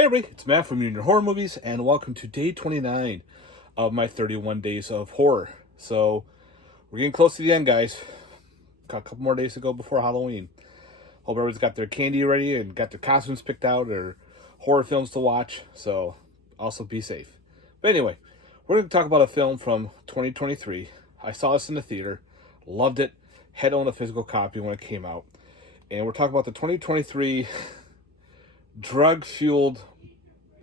Hey everybody, it's Matt from Union Horror Movies, and welcome to day 29 of my 31 days of horror. So, we're getting close to the end, guys. Got a couple more days to go before Halloween. Hope everybody's got their candy ready and got their costumes picked out or horror films to watch, so also be safe. But anyway, we're going to talk about a film from 2023. I saw this in the theater, loved it, had owned a physical copy when it came out. And we're talking about the 2023 drug-fueled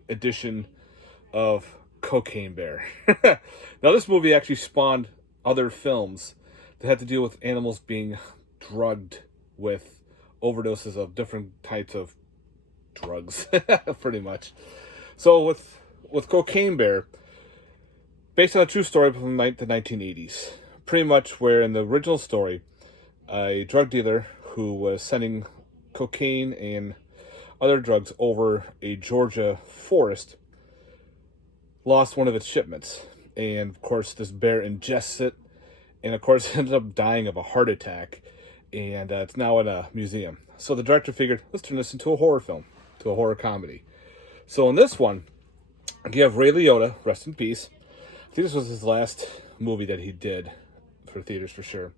edition of Cocaine Bear. Now, this movie actually spawned other films that had to deal with animals being drugged with overdoses of different types of drugs, pretty much. So, with Cocaine Bear, based on a true story from the 1980s, pretty much where in the original story, a drug dealer who was sending cocaine and other drugs over a Georgia forest lost one of its shipments. And of course, this bear ingests it, and of course, ended up dying of a heart attack. And it's now in a museum. So the director figured, let's turn this into a horror film, to a horror comedy. So in this one, you have Ray Liotta, rest in peace. I think this was his last movie that he did for theaters for sure.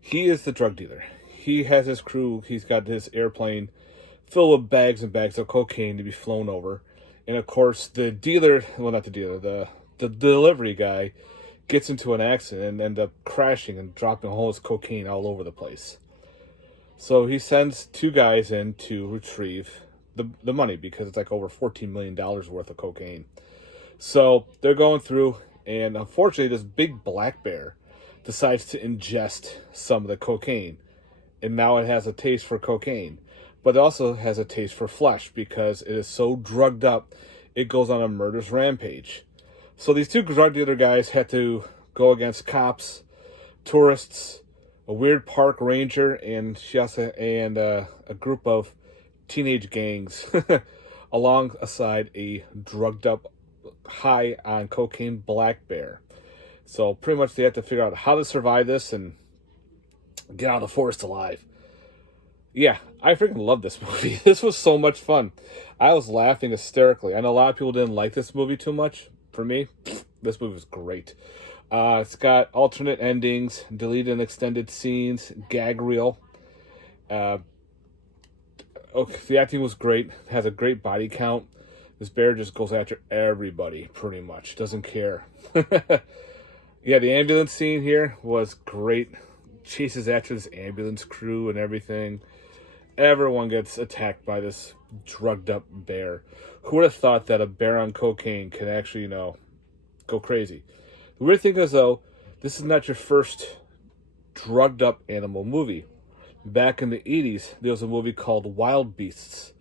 He is the drug dealer. He has his crew. He's got his airplane filled with bags and bags of cocaine to be flown over. And of course, the dealer, well, not the dealer, the delivery guy gets into an accident and ends up crashing and dropping all his cocaine all over the place. So he sends two guys in to retrieve the money because it's like over $14 million worth of cocaine. So they're going through, and unfortunately, this big black bear decides to ingest some of the cocaine. And now it has a taste for cocaine. But it also has a taste for flesh because it is so drugged up, it goes on a murderous rampage. So these two drug dealer guys had to go against cops, tourists, a weird park ranger, and a group of teenage gangs alongside a drugged up, high on cocaine black bear. So pretty much they had to figure out how to survive this and get out of the forest alive. Yeah, I freaking love this movie. This was so much fun. I was laughing hysterically. I know a lot of people didn't like this movie too much. For me, this movie was great. It's got alternate endings, deleted and extended scenes, gag reel. The acting was great. It has a great body count. This bear just goes after everybody, pretty much. Doesn't care. Yeah, the ambulance scene here was great. Chases after this ambulance crew and everything. Everyone gets attacked by this drugged up bear. Who would have thought that a bear on cocaine could actually, go crazy? The weird thing is, though, this is not your first drugged up animal movie. Back in the 80s, there was a movie called Wild Beasts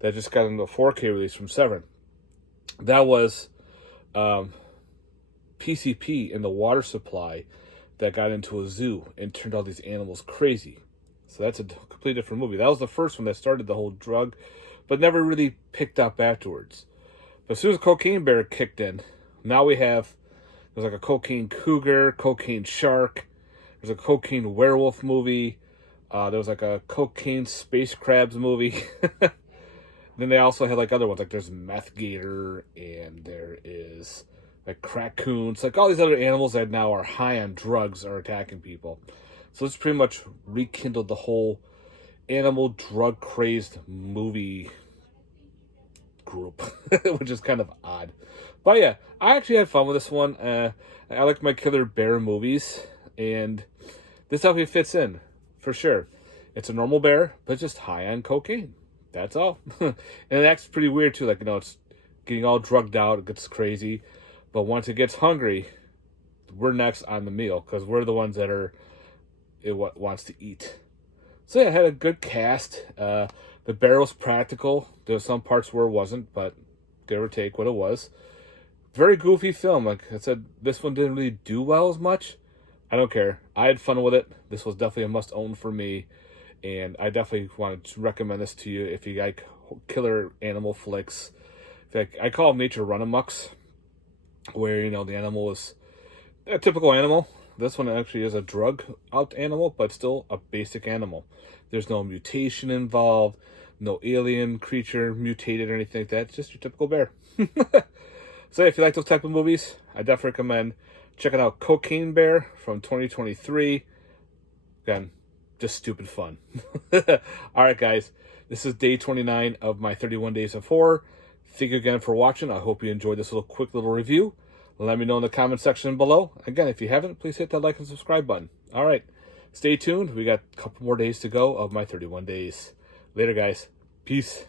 that just got into a 4K release from Severin. That was PCP in the water supply that got into a zoo and turned all these animals crazy. So that's a completely different movie. That was the first one that started the whole drug, but never really picked up afterwards. But as soon as Cocaine Bear kicked in, now there's like a cocaine cougar, cocaine shark, there's a cocaine werewolf movie, there was like a cocaine space crabs movie. Then they also had like other ones, like there's Meth Gator, and there is like raccoons, like all these other animals that now are high on drugs are attacking people. So it's pretty much rekindled the whole animal drug crazed movie group, which is kind of odd. But yeah, I actually had fun with this one. I like my killer bear movies, and this definitely fits in for sure. It's a normal bear, but just high on cocaine. That's all. And it acts pretty weird too. Like, it's getting all drugged out. It gets crazy. But once it gets hungry, we're next on the meal because we're the ones that wants to eat. So yeah, it had a good cast. The bear was practical. There were some parts where it wasn't, but give or take what it was. Very goofy film. Like I said, this one didn't really do well as much. I don't care. I had fun with it. This was definitely a must-own for me. And I definitely want to recommend this to you if you like killer animal flicks. In fact, I call them nature run-amucks, where, the animal is a typical animal. This one actually is a drug out animal, but still a basic animal. There's no mutation involved. No alien creature mutated or anything like that. It's just your typical bear. So if you like those type of movies, I definitely recommend checking out Cocaine Bear from 2023. Again, just stupid fun. All right, guys. This is day 29 of my 31 Days of Horror. Thank you again for watching. I hope you enjoyed this quick little review. Let me know in the comment section below. Again, if you haven't, please hit that like and subscribe button. All right. Stay tuned. We got a couple more days to go of my 31 days. Later, guys. Peace.